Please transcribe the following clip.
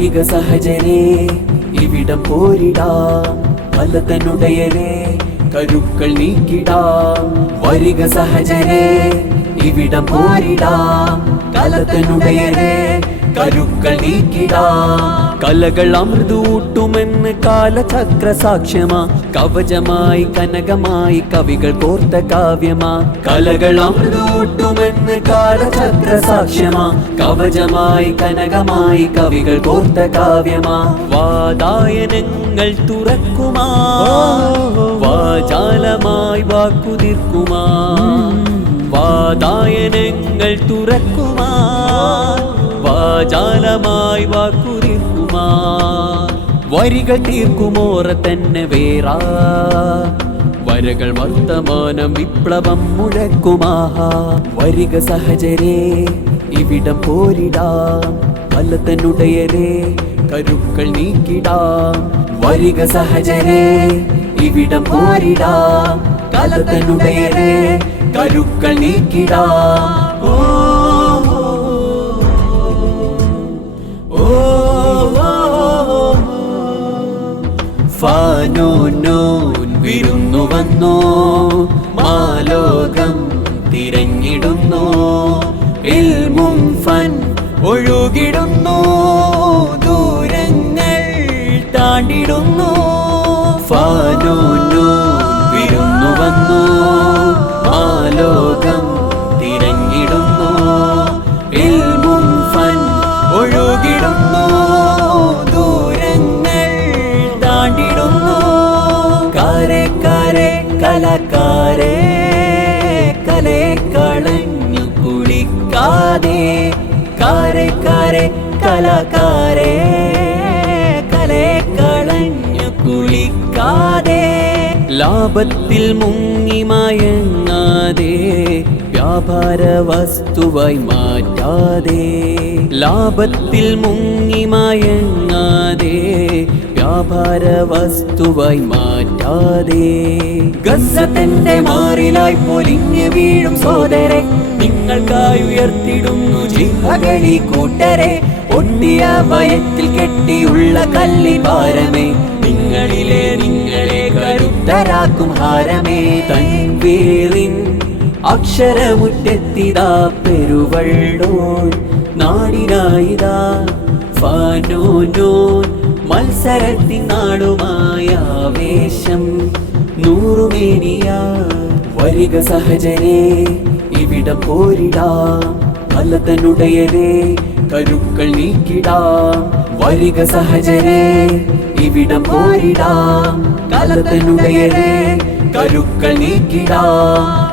വരിക സഹജരെ ഇവിടം പോരിടാം. ഫലതനുടയരെ കരുക്കൾ നീക്കിടാം. വരിക സഹജരെ ഇവിടം പോരിടാം. കലതനുടയരെ കരുക്കൾ നീക്കിടാം. കലകൾ അമൃതൂട്ടുമെന്ന് കാലചക്ര സാക്ഷ്യമാ കവചമായി കനകമായി കവികൾ കോർത്ത കാവ്യമാ. കലകൾ അമൃതൂട്ടുമെന്ന് കാലചക്ര സാക്ഷ്യമാ കവചമായി കനകമായി കവികൾ കോർത്ത കാവ്യമാ. വാതായനങ്ങൾ തുറക്കുമാ. വാചാലമായി വാക്കുതിർക്കുമാ. വാതായനങ്ങൾ തുറക്കുമാ. വാചാലമായി വാക്കുതിർക്കുമാ. വരികൾ തീർക്കുമോറ തന്നെ വേറാ? വരകൾ വർത്തമാനം വിപ്ലവം മുഴക്കുമാഹാ. വരിക സഹജരെ ഇവിടം പോരിടാം. വല്ലത്തനുടയരേ കരുക്കൾ നീക്കിടാം. വരിക സഹജരെ ഇവിടം പോരിടാം. കലത്തനുടയരേ കരുക്കൾ നീക്കിടാം. ഫാനോനോൻ വിരുന്നു വന്നോ മാലോകം തിരഞ്ഞിടുന്നു ഇൽമും ഫൻ ഒഴുകിടുന്നു ദൂരങ്ങൾ താണ്ടിടുന്നു ഫാനോനോൻ വിരുന്നു വന്നു മാലോകം തിരഞ്ഞിടുന്നു ഇൽമും ഫൻ ഒഴുകിടുന്നു കലക്കാരെ കലെ കളഞ്ഞു കുളിക്കാതെ കാരെ കാരെ കലക്കാരെ കലെ കളഞ്ഞു കുളിക്കാതെ ലാഭത്തിൽ മുങ്ങി മയങ്ങാതെ വ്യാപാര വസ്തുവായി മാറ്റാതെ ലാഭത്തിൽ മുങ്ങി മയങ്ങാതെ വ്യാപാര വസ്തുവായി മാറ്റാതെ ഗസത്തിന്റെ മാറിലായി പൊലിഞ്ഞു വീഴും സോദരെ നിങ്ങൾക്കായി ഉയർത്തിടുന്നു ജിഹകളി കൂട്ടരെ. ഒട്ടിയ വയറ്റിൽ കെട്ടിയുള്ള കല്ലി ഭാരമേ നിങ്ങളിലെ നിങ്ങളെ കരുത്തരാക്കും ഹാരമേ. തൻവീറിൻ അക്ഷരമുറ്റെത്തിതാ പെരുവള്ളോൾ നാടിനായിതാ ഫാനോനോൻ മത്സരത്തിൻ നാടുമായ ആവേശം നൂറുമേനിയ വരിക സഹജനെ ഇവിടം പോരിടാം. ഫലതനുടയരെ കരുക്കൾ നീക്കിടാം. വരിക സഹജരെ ഇവിടം പോരിടാം. കലതനുടയരെ കരുക്കൾ നീക്കിടാം.